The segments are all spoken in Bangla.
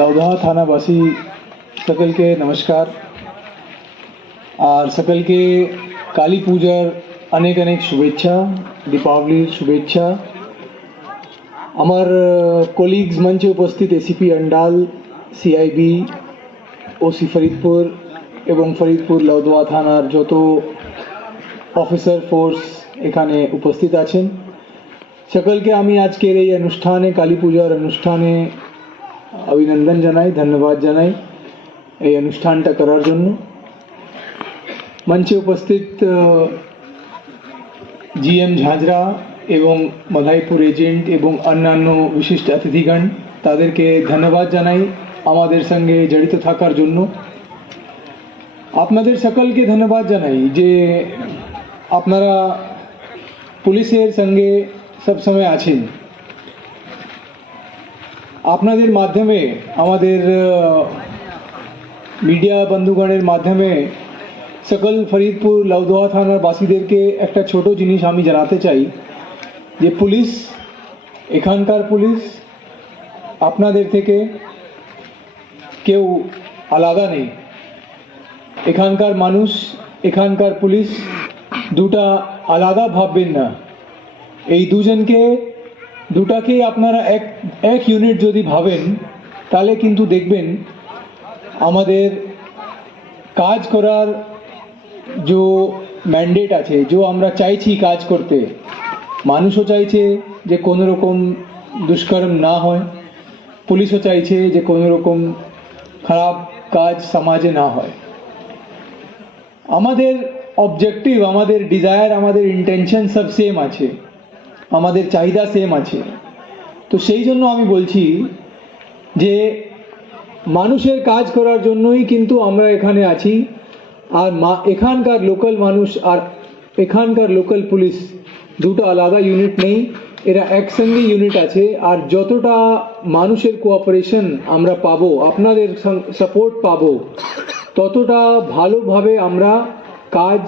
लौदहा थानावासी सकल के नमस्कार और सकल के काली पूजार अनेक अनेक शुभेच्छा दीपावली शुभेच्छा আমার কলিগস মঞ্চে উপস্থিত ACP Andal CIB OC Faridpur এবং ফরিদপুর লৌদোয়া থানার যত অফিসার ফোর্স এখানে উপস্থিত আছেন সকলকে আমি আজকের এই অনুষ্ঠানে কালী পূজার অনুষ্ঠানে অভিনন্দন জানাই ধন্যবাদ জানাই এই অনুষ্ঠানটা করার জন্য মঞ্চে উপস্থিত জিএম ঝাঁঝরা এবং মাধাইপুর এজেন্ট এবং অন্যান্য বিশিষ্ট অতিথিগণ তাদেরকে ধন্যবাদ জানাই আমাদের সঙ্গে জড়িত থাকার জন্য আপনাদের সকলকে ধন্যবাদ জানাই যে আপনারা পুলিশের সঙ্গে সব সময় আছেন আপনাদের মাধ্যমে আমাদের মিডিয়া বন্ধুগণের মাধ্যমে সকল ফরিদপুর লৌদোয়া থানার বাসীদেরকে একটা ছোট জিনিস আমি জানাতে চাই যে পুলিশ এখানকার পুলিশ আপনাদের থেকে কেউ আলাদা নেই এখানকার মানুষ এখানকার পুলিশ দুটা আলাদা ভাববেন না এই দুটাকে আপনারা এক ইউনিট যদি ভাবেন তাহলে কিন্তু দেখবেন আমাদের কাজ করার যে ম্যান্ডেট আছে যে আমরা চাইছি কাজ করতে মানুষও চাইছে যে কোনো রকম দুষ্কর্ম না হয় পুলিশও চাইছে যে কোনো রকম খারাপ কাজ সমাজে না হয় আমাদের অবজেক্টিভ আমাদের ডিজায়ার আমাদের ইন্টেনশন সব সেম আছে আমাদের চাহিদা সেম আছে তো সেই জন্য আমি বলছি যে মানুষের কাজ করার জন্যই কিন্তু আমরা এখানে আছি আর এখানকার লোকাল মানুষ আর এখানকার লোকাল পুলিশ দুটো আলাদা ইউনিট নেই এরা একসঙ্গে ইউনিট আছে আর যতটা মানুষের কোঅপারেশন আমরা পাবো আপনাদের সাপোর্ট পাবো ততটা ভালোভাবে আমরা কাজ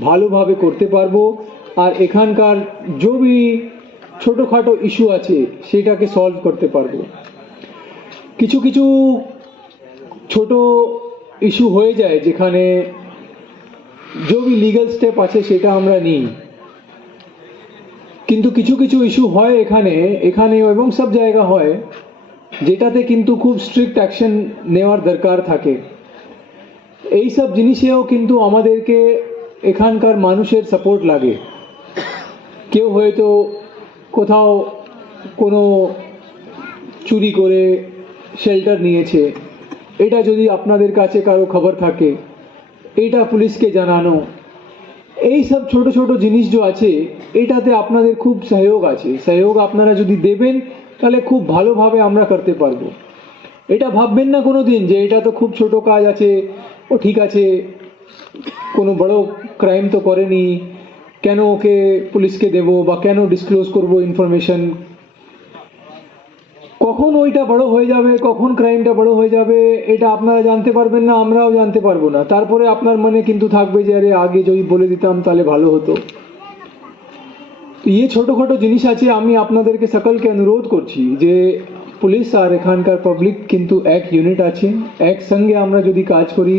ভালোভাবে করতে পারবো আর এখানকার যে भी ছোটোখাটো ইস্যু আছে সেটাকে সলভ করতে পারবো কিছু কিছু ছোট ইস্যু হয়ে যায় যেখানে যে भी লিগ্যাল স্টেপ আছে সেটা আমরা নিই কিন্তু কিছু কিছু ইস্যু হয় এখানে এবং সব জায়গা হয় যেটাতে কিন্তু খুব স্ট্রিক্ট অ্যাকশন নেওয়ার দরকার থাকে এই সব জিনিসেও কিন্তু আমাদেরকে এখানকার মানুষের সাপোর্ট লাগে কেউ হয়তো কোথাও কোনো চুরি করে শেল্টার নিয়েছে এটা যদি আপনাদের কাছে কারো খবর থাকে এটা পুলিশকে জানানো এই সব ছোট ছোট জিনিস যে আছে এটাতে আপনাদের খুব সহযোগ আছে সহযোগ আপনারা যদি দেবেন তাহলে খুব ভালোভাবে আমরা করতে পারবো এটা ভাববেন না কোনো দিন যে এটা তো খুব ছোট কাজ আছে ও ঠিক আছে কোনো বড় ক্রাইম তো করেনি কেন ওকে পুলিশকে দেব বা কেন ডিসক্লোজ করব ইনফরমেশন কখন ওইটা বড় হয়ে যাবে কখন ক্রাইমটা বড় হয়ে যাবে এটা আপনারা জানতে পারবেন না আমরাও জানতে পারবো না তারপরে আপনার মনে কিন্তু থাকবে যে আরে আগে যদি বলে দিতাম তাহলে ভালো হতো তো এই ছোটখাটো জিনিস আছে আমি আপনাদেরকে সকলকে অনুরোধ করছি যে পুলিশ আর এখানকার পাবলিক কিন্তু এক ইউনিট আছে একসঙ্গে আমরা যদি কাজ করি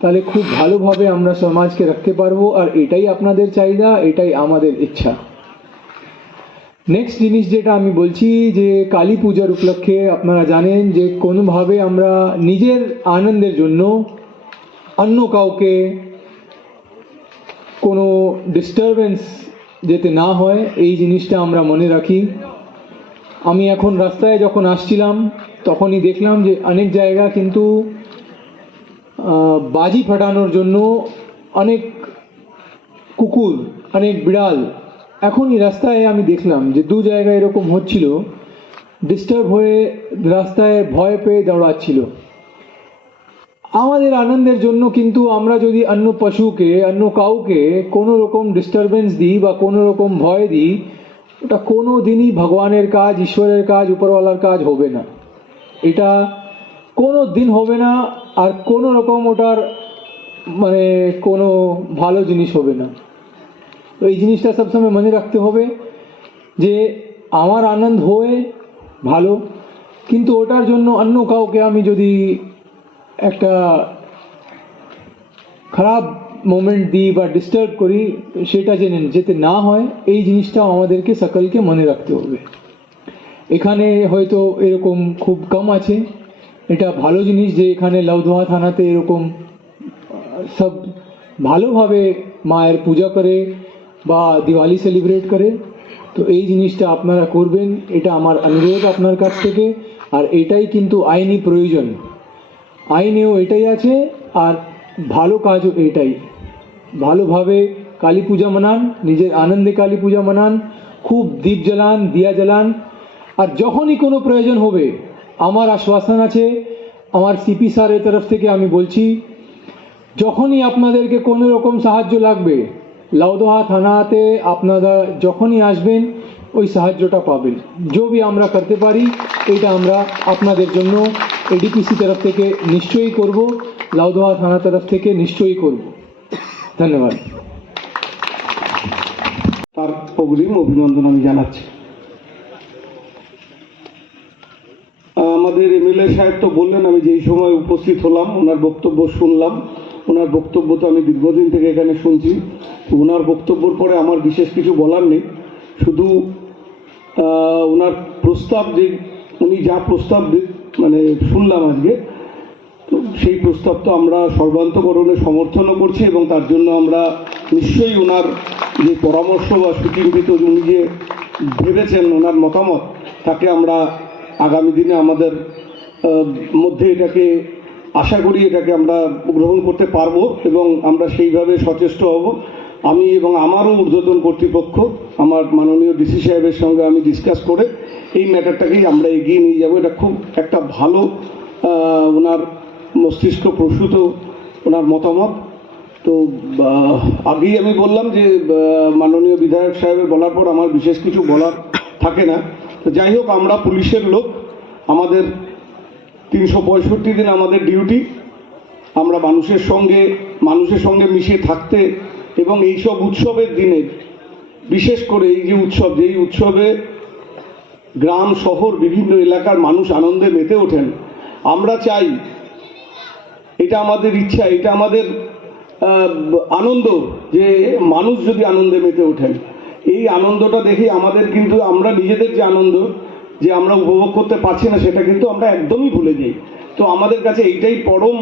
তাহলে খুব ভালোভাবে আমরা সমাজকে রাখতে পারবো আর এটাই আপনাদের চাহিদা এটাই আমাদের ইচ্ছা নেক্সট জিনিস যেটা আমি বলছি যে কালী পূজার উপলক্ষে আপনারা জানেন যে কোনোভাবে আমরা নিজের আনন্দের জন্য অন্য কাউকে কোনো ডিস্টারবেন্স যেতে না হয় এই জিনিসটা আমরা মনে রাখি আমি এখন রাস্তায় যখন আসছিলাম তখনই দেখলাম যে অনেক জায়গা কিন্তু বাজি ফাটানোর জন্য অনেক কুকুর অনেক বিড়াল এখনই রাস্তায় আমি দেখলাম যে দু জায়গায় এরকম হচ্ছিল ডিস্টার্ব হয়ে রাস্তায় ভয় পেয়ে দৌড়াচ্ছিল আমাদের আনন্দের জন্য কিন্তু আমরা যদি অন্য পশুকে অন্য কাউকে কোনো রকম ডিস্টারবেন্স দিই বা কোনো রকম ভয় দিই ওটা কোনো দিনই ভগবানের কাজ ঈশ্বরের কাজ উপরওয়ালার কাজ হবে না এটা কোনো দিন হবে না আর কোনো রকম ওটার মানে কোনো ভালো জিনিস হবে না তো এই জিনিসটা সবসময় মনে রাখতে হবে যে আমার আনন্দ হয় ভালো কিন্তু ওটার জন্য অন্য কাউকে আমি যদি একটা খারাপ মোমেন্ট দিই বা ডিস্টার্ব করি, সেটা যাতে না হয় এই জিনিসটাও আমাদেরকে সকলকে মনে রাখতে হবে। এখানে হয়তো এরকম খুব কম আছে, এটা ভালো জিনিস যে এখানে লাউদোহা থানাতে এরকম সব ভালোভাবে মায়ের পূজা করে বা দিওয়ালি সেলিব্রেট করে। তো এই জিনিসটা আপনারা করবেন, এটা আমার অনুরোধ আপনার কাছ থেকে। আর এটাই কিন্তু আইনি প্রয়োজন, আইনেও এটাই আছে আর ভালো কাজও এটাই। ভালোভাবে কালী পূজা মানান, নিজের আনন্দে কালী পূজা মানান, খুব দীপ জ্বালান, দিয়া জ্বালান। আর যখনই কোনো প্রয়োজন হবে, আমার আশ্বাসন আছে, আমার সিপি স্যারের তরফ থেকে আমি বলছি, যখনই আপনাদেরকে কোনো রকম সাহায্য লাগবে লাউদোহা থানাতে আপনারা যখনই আসবেন ওই সাহায্যটা পাবেন। যে আমরা করতে পারি এটা আমরা আপনাদের জন্য এডিপিসি তরফ থেকে নিশ্চয়ই করব, লাউদোহা থানা তরফ থেকে নিশ্চয়ই করব। ধন্যবাদ। তার অগ্রিম অভিনন্দন আমি জানাচ্ছি। আমাদের এমএলএ সাহেব তো বললেন, আমি যেই সময় উপস্থিত হলাম ওনার বক্তব্য শুনলাম। ওনার বক্তব্য তো আমি দীর্ঘদিন থেকে এখানে শুনছি। ওনার বক্তব্যের পরে আমার বিশেষ কিছু বলার নেই, শুধু ওনার প্রস্তাব, যে উনি যা প্রস্তাব মানে শুনলাম আজকে, তো সেই প্রস্তাব তো আমরা সর্বান্তকরণে সমর্থনও করছি এবং তার জন্য আমরা নিশ্চয়ই ওনার যে পরামর্শ বা সুচিন্তিত উনি যে ভেবেছেন ওনার মতামত, তাকে আমরা আগামী দিনে আমাদের মধ্যে এটাকে আশা করি এটাকে আমরা গ্রহণ করতে পারবো এবং আমরা সেইভাবে সচেষ্ট হব। আমি এবং আমারও ঊর্ধ্বতন কর্তৃপক্ষ, আমার মাননীয় ডিসি সাহেবের সঙ্গে আমি ডিসকাস করে এই ম্যাটারটাকেই আমরা এগিয়ে নিয়ে যাব। এটা খুব একটা ভালো ওনার মস্তিষ্ক প্রসূত ওনার মতামত। তো আগেই আমি বললাম যে মাননীয় বিধায়ক সাহেবের বলার পর আমার বিশেষ কিছু বলার থাকে না। তো যাই হোক, আমরা পুলিশের লোক, আমাদের 365 দিন আমাদের ডিউটি, আমরা মানুষের সঙ্গে মিশে থাকতে এবং এইসব উৎসবের দিনে বিশেষ করে এই যে উৎসব, যেই উৎসবে গ্রাম শহর বিভিন্ন এলাকার মানুষ আনন্দে মেতে ওঠেন, আমরা চাই, এটা আমাদের ইচ্ছা, এটা আমাদের আনন্দ যে মানুষ যদি আনন্দে মেতে ওঠেন, এই আনন্দটা দেখে আমাদের কিন্তু আমরা নিজেদের যে আনন্দ যে আমরা উপভোগ করতে পারছি না সেটা কিন্তু আমরা একদমই ভুলে যাই। তো আমাদের কাছে এইটাই পরম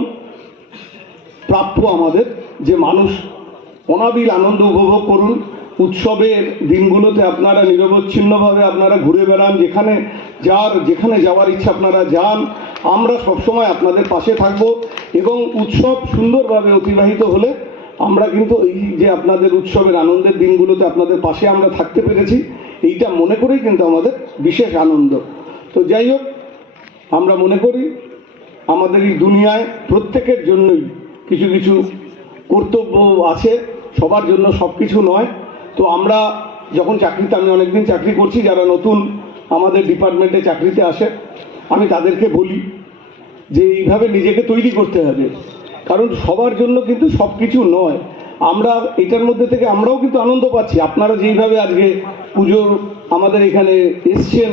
প্রাপ্য আমাদের, যে মানুষ অনাবিল আনন্দ উপভোগ করুন। উৎসবের দিনগুলোতে আপনারা নিরবচ্ছিন্নভাবে আপনারা ঘুরে বেড়ান, যেখানে যাওয়ার ইচ্ছা আপনারা যান। আমরা সবসময় আপনাদের পাশে থাকব এবং উৎসব সুন্দরভাবে অতিবাহিত হলে আমরা কিন্তু এই যে আপনাদের উৎসবের আনন্দের দিনগুলোতে আপনাদের পাশে আমরা থাকতে পেরেছি, এইটা মনে করেই কিন্তু আমাদের বিশেষ আনন্দ। তো যাই হোক, আমরা মনে করি আমাদের এই দুনিয়ায় প্রত্যেকের জন্যই কিছু কিছু কর্তব্য আছে, সবার জন্য সব কিছু নয়। তো আমরা যখন চাকরিতে, আমি অনেকদিন চাকরি করছি, যারা নতুন আমাদের ডিপার্টমেন্টে চাকরিতে আসে, আমি তাদেরকে বলি যে এইভাবে নিজেকে তৈরি করতে হবে, কারণ সবার জন্য কিন্তু সব কিছু নয়। আমরা এটার মধ্যে থেকে আমরাও কিন্তু আনন্দ পাচ্ছি। আপনারা যেইভাবে আজকে পুজোর আমাদের এখানে এসছেন,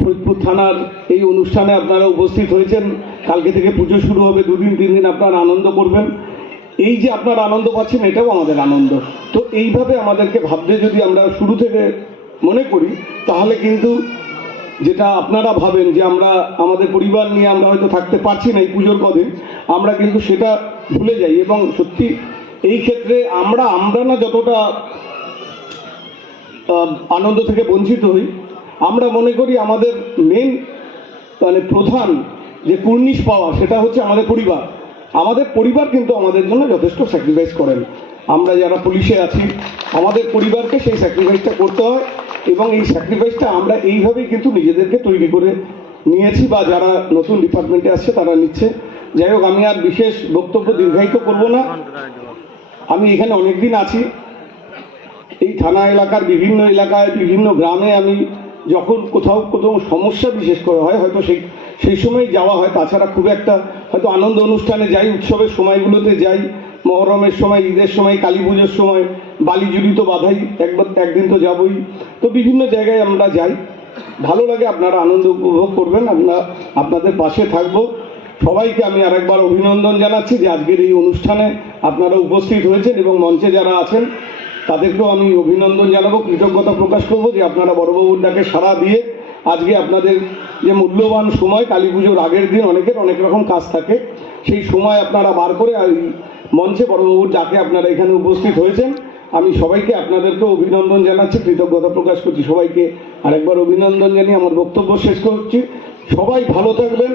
ফরিদপুর থানার এই অনুষ্ঠানে আপনারা উপস্থিত হয়েছেন, কালকে থেকে পুজো শুরু হবে, 2 দিন 3 দিন আপনারা আনন্দ করবেন। এই যে আপনারা আনন্দ পাচ্ছেন, এটাও আমাদের আনন্দ। তো এইভাবে আমাদেরকে ভাবতে যদি আমরা শুরু থেকে মনে করি, তাহলে কিন্তু যেটা আপনারা ভাবেন যে আমরা আমাদের পরিবার নিয়ে আমরা হয়তো থাকতে পারছি না এই পুজোর কদিন, আমরা কিন্তু সেটা ভুলে যাই। এবং সত্যি এই ক্ষেত্রে আমরা না যতটা আনন্দ থেকে বঞ্চিত হই, আমরা মনে করি আমাদের মেন মানে প্রধান যে কুর্নিশ পাওয়া সেটা হচ্ছে আমাদের পরিবার। আমাদের পরিবার কিন্তু আমাদের জন্য যথেষ্ট স্যাক্রিফাইস করেন। আমরা যারা পুলিশে আছি, আমাদের পরিবারকে সেই স্যাক্রিফাইসটা করতে হয় এবং এই স্যাক্রিফাইসটা আমরা এইভাবেই কিন্তু নিজেদেরকে তৈরি করে নিয়েছি, বা যারা নতুন ডিপার্টমেন্টে আসছে তারা নিচ্ছে। যাই হোক, আমি আর বিশেষ বক্তব্য দীর্ঘায়িত করব না। আমি এখানে অনেকদিন আছি, এই থানা এলাকার বিভিন্ন এলাকায় বিভিন্ন গ্রামে আমি যখন কোথাও সমস্যা বিশেষ করে হয় হয়তো সেই সময় যাওয়া হয়, তাছাড়া খুব একটা হয়তো আনন্দ অনুষ্ঠানে যাই, উৎসবের সময়গুলোতে যাই, মহরমের সময়, ঈদের সময়, কালী পুজোর সময়, বালি জুড়ি তো বাধাই, একদিন তো যাবই। তো বিভিন্ন জায়গায় আমরা যাই। ভালো লাগে, আপনারা আনন্দ উপভোগ করবেন, আপনাদের পাশে থাকবো। সবাইকে আমি আরেকবার অভিনন্দন জানাচ্ছি যে আজকের এই অনুষ্ঠানে আপনারা উপস্থিত হয়েছেন, এবং মঞ্চে যারা আছেন তাদেরকেও আমি অভিনন্দন জানাবো, কৃতজ্ঞতা প্রকাশ করবো যে আপনারা বড়বাবুর ডাকে সাড়া দিয়ে আজকে আপনাদের যে মূল্যবান সময়, কালী পুজোর আগের দিন অনেকের অনেক রকম কাজ থাকে, সেই সময় আপনারা বার করে এই মঞ্চে বড়বাবুর ডাকে আপনারা এখানে উপস্থিত হয়েছেন। আমি সবাইকে আপনাদেরকে অভিনন্দন জানাচ্ছি, কৃতজ্ঞতা প্রকাশ করছি। সবাইকে আরেকবার অভিনন্দন জানিয়ে আমার বক্তব্য শেষ করছি। সবাই ভালো থাকবেন,